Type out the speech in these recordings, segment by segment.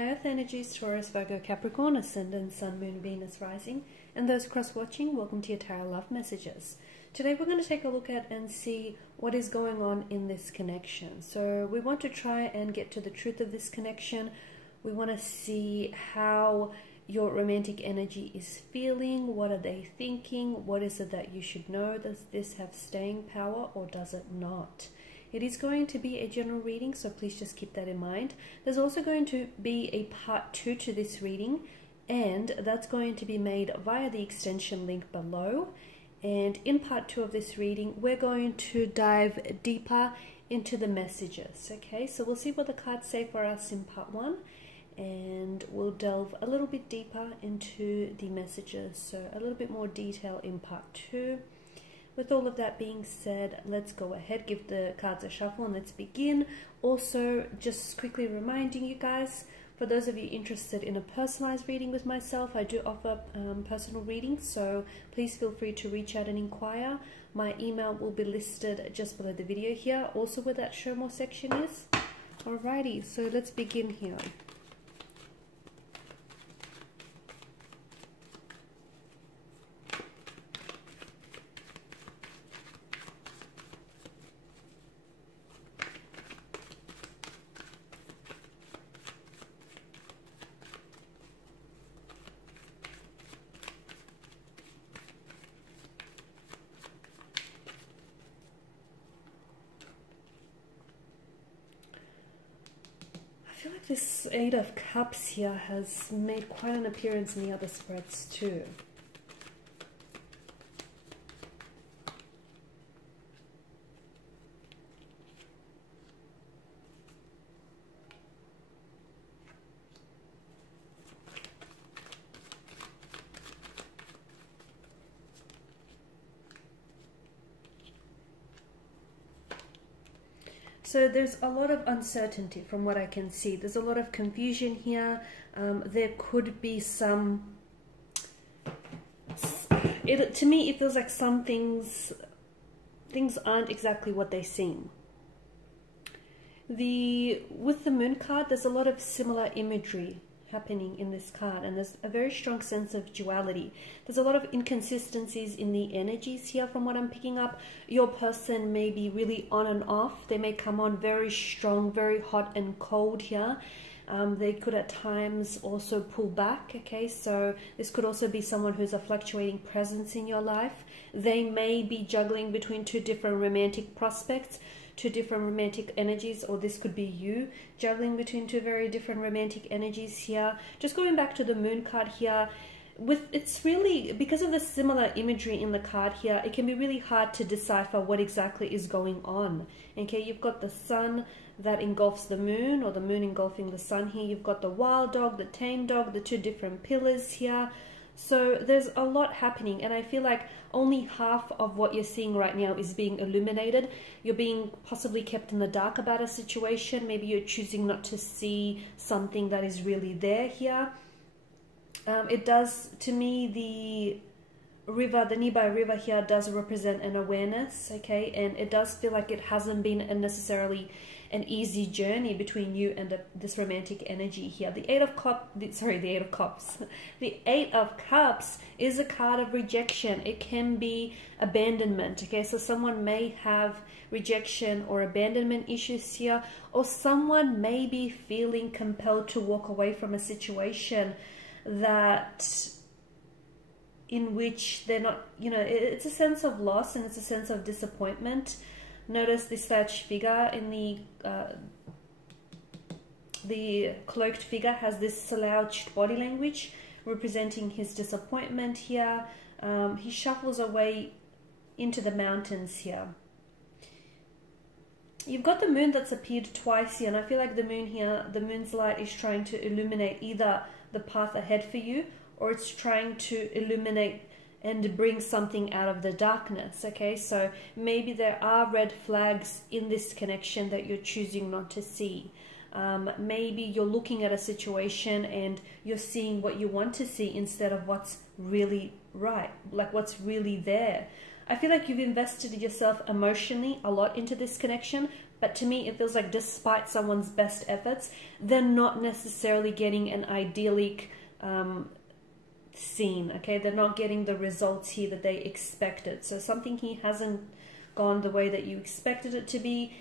High Earth energies, Taurus, Virgo, Capricorn, Ascendant, Sun, Moon, Venus, Rising, and those cross-watching, welcome to your Tarot Love Messages. Today we're going to take a look at and see what is going on in this connection. So we want to try and get to the truth of this connection. We want to see how your romantic energy is feeling. What are they thinking? What is it that you should know? Does this have staying power or does it not? It is going to be a general reading, so please just keep that in mind. There's also going to be a part 2 to this reading, and that's going to be made via the extension link below. And in part 2 of this reading, we're going to dive deeper into the messages. Okay, so we'll see what the cards say for us in part 1, and we'll delve a little bit deeper into the messages, so a little bit more detail in part 2. With all of that being said, let's go ahead, give the cards a shuffle, and let's begin. Also, just quickly reminding you guys, for those of you interested in a personalized reading with myself, I do offer personal readings, so please feel free to reach out and inquire. My email will be listed just below the video here, also where that show more section is. Alrighty, so let's begin here. I feel like this Eight of Cups here has made quite an appearance in the other spreads too. So there's a lot of uncertainty from what I can see. There's a lot of confusion here. There could be some... to me, it feels like some things aren't exactly what they seem. With the Moon card, there's a lot of similar imagery happening in this card, and there's a very strong sense of duality. There's a lot of inconsistencies in the energies here from what I'm picking up. Your person may be really on and off. They may come on very strong, very hot and cold here. They could at times also pull back, okay? So this could also be someone who's a fluctuating presence in your life. They may be juggling between two different romantic prospects, two different romantic energies, or this could be you juggling between two very different romantic energies here. Just going back to the Moon card here, it's really, because of the similar imagery in the card here, it can be really hard to decipher what exactly is going on. Okay, you've got the Sun that engulfs the Moon, or the Moon engulfing the Sun here. You've got the wild dog, the tame dog, the two different pillars here. So there's a lot happening, and I feel like only half of what you're seeing right now is being illuminated. You're being possibly kept in the dark about a situation. Maybe you're choosing not to see something that is really there here. It does, to me, the river, the nearby river here does represent an awareness, okay? And it does feel like it hasn't been necessarily an easy journey between you and this romantic energy here. The Eight of Cups, the Eight of Cups is a card of rejection. It can be abandonment, okay? So someone may have rejection or abandonment issues here, or someone may be feeling compelled to walk away from a situation in which they're not, it's a sense of loss and it's a sense of disappointment. Notice this Sag figure in the cloaked figure has this slouched body language representing his disappointment here. He shuffles away into the mountains here. You've got the Moon that's appeared twice here, and I feel like the Moon here, the Moon's light is trying to illuminate either the path ahead for you, or it's trying to illuminate and bring something out of the darkness, okay? So maybe there are red flags in this connection that you're choosing not to see. Maybe you're looking at a situation and you're seeing what you want to see instead of what's really right, like what's really there. I feel like you've invested yourself emotionally a lot into this connection, But to me, it feels like despite someone's best efforts, they're not necessarily getting an idyllic scene, okay? They're not getting the results here that they expected. So something here hasn't gone the way that you expected it to be.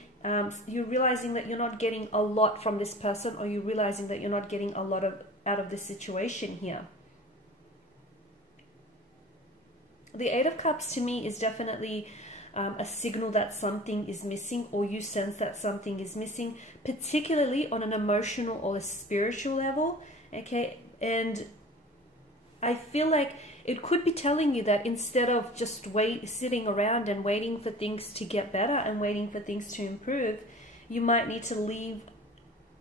You're realizing that you're not getting a lot from this person, or you're realizing that you're not getting a lot out of this situation here. The Eight of Cups to me is definitely a signal that something is missing, or you sense that something is missing, particularly on an emotional or a spiritual level, okay? And I feel like it could be telling you that instead of just sitting around and waiting for things to get better and waiting for things to improve, you might need to leave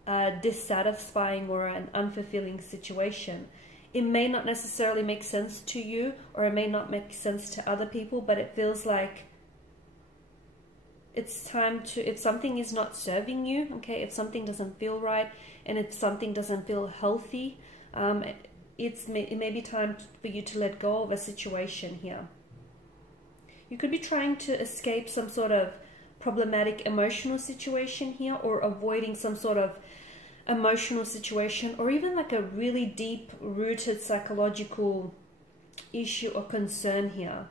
a dissatisfying or an unfulfilling situation. It may not necessarily make sense to you, or it may not make sense to other people, but it feels like it's time to, if something is not serving you, okay, if something doesn't feel right, and if something doesn't feel healthy, it may be time for you to let go of a situation here. You could be trying to escape some sort of problematic emotional situation here, or avoiding some sort of emotional situation, or even like a really deep-rooted psychological issue or concern here.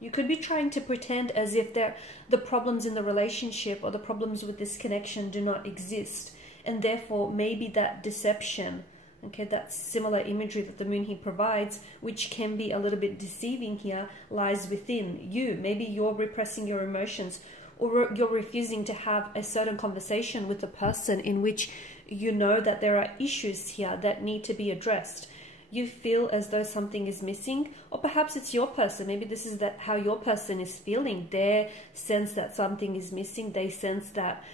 You could be trying to pretend as if the problems in the relationship or the problems with this connection do not exist, and therefore maybe that deception, okay, that similar imagery that the moon here provides, which can be a little bit deceiving here, lies within you. Maybe you're repressing your emotions, or you're refusing to have a certain conversation with a person in which you know that there are issues here that need to be addressed. You feel as though something is missing, or perhaps it's your person. Maybe this is how your person is feeling. They sense that something is missing. They sense that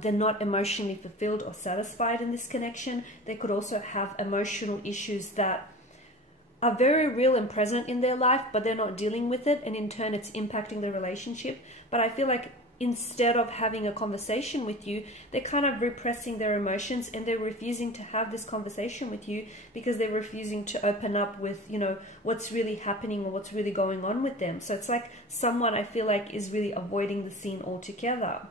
they're not emotionally fulfilled or satisfied in this connection. They could also have emotional issues that are very real and present in their life, but they're not dealing with it, and in turn it's impacting the relationship. But I feel like instead of having a conversation with you, they're kind of repressing their emotions, and they're refusing to have this conversation with you because they're refusing to open up with, you know, what's really happening or what's really going on with them. So it's like someone, I feel like, is really avoiding the scene altogether.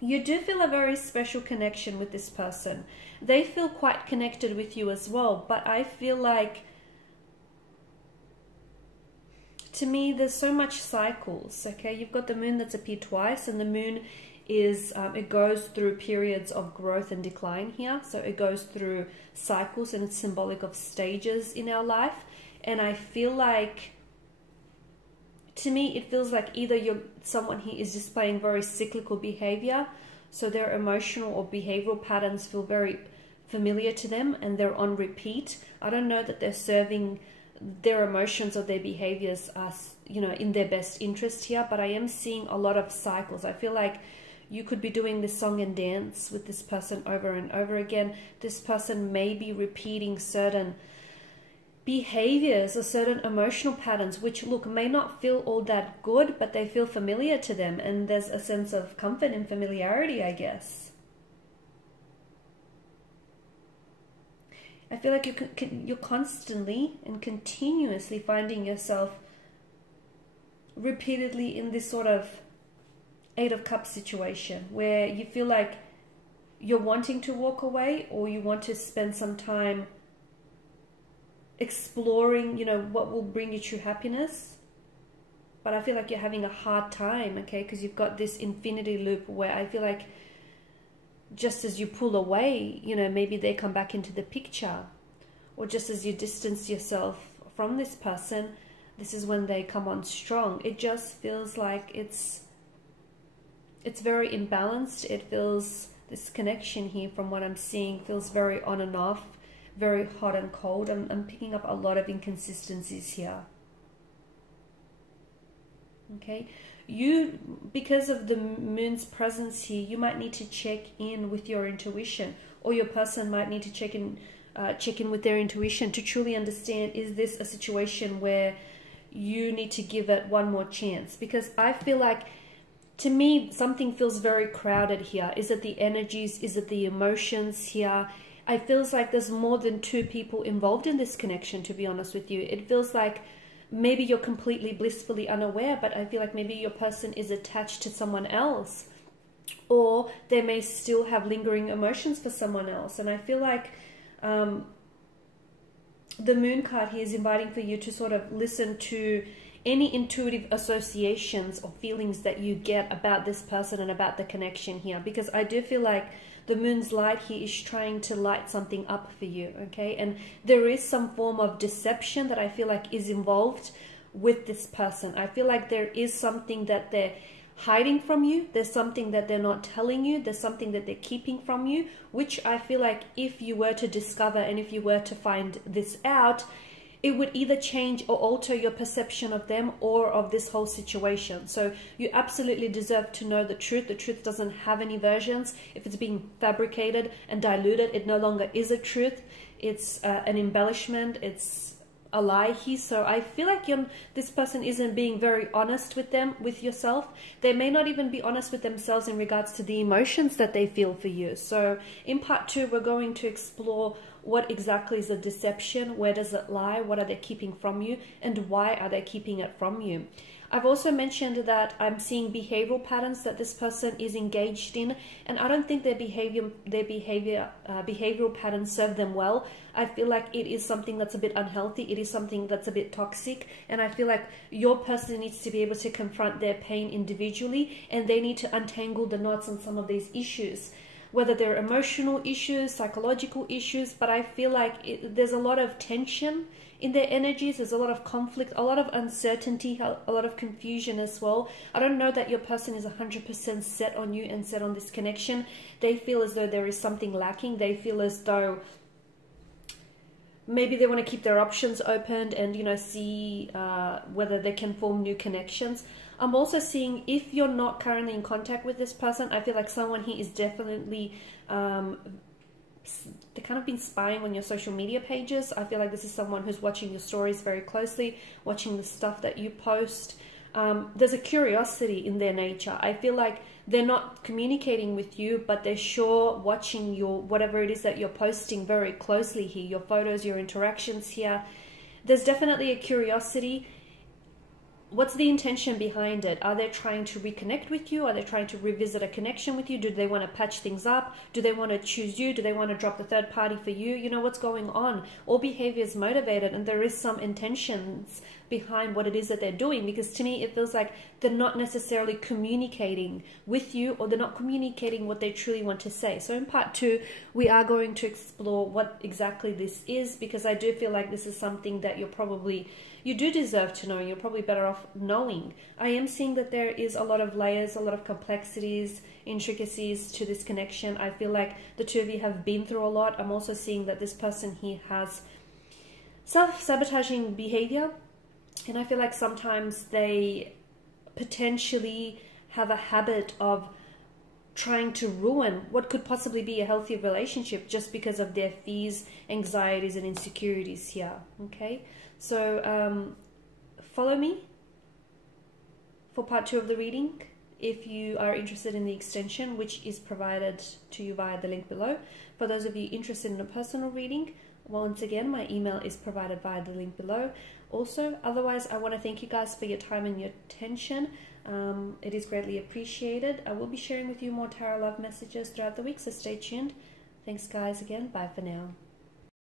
You do feel a very special connection with this person. They feel quite connected with you as well, but I feel like, to me, there's so much cycles, okay? You've got the moon that's appeared twice, and the moon is, it goes through periods of growth and decline here. So it goes through cycles, and it's symbolic of stages in our life. And I feel like, to me, it feels like either someone here is displaying very cyclical behavior, so their emotional or behavioral patterns feel very familiar to them, and they're on repeat. I don't know that they're serving their emotions or their behaviors are, you know, in their best interest here, but I am seeing a lot of cycles. I feel like you could be doing this song and dance with this person over and over again. This person may be repeating certain behaviors or certain emotional patterns, which, look, may not feel all that good, but they feel familiar to them, and there's a sense of comfort and familiarity, I guess. I feel like you're constantly and continuously finding yourself repeatedly in this sort of Eight of Cups situation, where you feel like you're wanting to walk away, or you want to spend some time exploring, you know, what will bring you true happiness. But I feel like you're having a hard time, okay, because you've got this infinity loop where I feel like just as you pull away, you know, maybe they come back into the picture, or just as you distance yourself from this person, this is when they come on strong. It just feels like it's very imbalanced. It feels, this connection here, from what I'm seeing, feels very on and off, very hot and cold. I'm picking up a lot of inconsistencies here. Okay, because of the moon's presence here, you might need to check in with your intuition, or your person might need to check in with their intuition to truly understand, is this a situation where you need to give it one more chance? Because I feel like, to me, something feels very crowded here. Is it the energies? Is it the emotions here? It feels like there's more than two people involved in this connection, to be honest with you. It feels like maybe you're completely blissfully unaware, but I feel like maybe your person is attached to someone else, or they may still have lingering emotions for someone else. And I feel like the moon card here is inviting for you to sort of listen to any intuitive associations or feelings that you get about this person and about the connection here, because I do feel like the moon's light here is trying to light something up for you, okay? And there is some form of deception that I feel like is involved with this person. I feel like there is something that they're hiding from you. There's something that they're not telling you. There's something that they're keeping from you, which I feel like if you were to discover and if you were to find this out, it would either change or alter your perception of them or of this whole situation. So you absolutely deserve to know the truth. The truth doesn't have any versions. If it's being fabricated and diluted, it no longer is a truth. It's an embellishment. It's a lie here. So I feel like this person isn't being very honest with yourself. They may not even be honest with themselves in regards to the emotions that they feel for you. So in part 2, we're going to explore what exactly is the deception, where does it lie, what are they keeping from you, and why are they keeping it from you. I've also mentioned that I'm seeing behavioral patterns that this person is engaged in, and I don't think their behavioral patterns serve them well. I feel like it is something that's a bit unhealthy. It is something that's a bit toxic, and I feel like your person needs to be able to confront their pain individually, and they need to untangle the knots on some of these issues, whether they're emotional issues, psychological issues. But I feel like there's a lot of tension in their energies. There's a lot of conflict, a lot of uncertainty, a lot of confusion as well. I don't know that your person is 100% set on you and set on this connection. They feel as though there is something lacking. They feel as though maybe they want to keep their options open and, see whether they can form new connections. I'm also seeing, if you're not currently in contact with this person, I feel like someone here is definitely, they kind of been spying on your social media pages. I feel like this is someone who's watching your stories very closely, watching the stuff that you post. There's a curiosity in their nature. I feel like they're not communicating with you, but they're sure watching whatever it is that you're posting very closely here, your photos, your interactions here. There's definitely a curiosity. What's the intention behind it? Are they trying to reconnect with you? Are they trying to revisit a connection with you? Do they want to patch things up? Do they want to choose you? Do they want to drop the third party for you? You know, what's going on? All behavior is motivated, and there is some intentions behind what it is that they're doing, because to me it feels like they're not necessarily communicating with you, or they're not communicating what they truly want to say. So in part 2, we are going to explore what exactly this is, because I do feel like this is something that you do deserve to know. You're probably better off knowing. I am seeing that there is a lot of layers, a lot of complexities, intricacies to this connection. I feel like the two of you have been through a lot. I'm also seeing that this person here has self-sabotaging behavior, and I feel like sometimes they potentially have a habit of trying to ruin what could possibly be a healthy relationship just because of their fears, anxieties, and insecurities here, okay? So follow me for part 2 of the reading if you are interested in the extension, which is provided to you via the link below. For those of you interested in a personal reading, once again, my email is provided via the link below. Also, otherwise, I want to thank you guys for your time and your attention. It is greatly appreciated. I will be sharing with you more tarot love messages throughout the week, so stay tuned. Thanks, guys, again. Bye for now.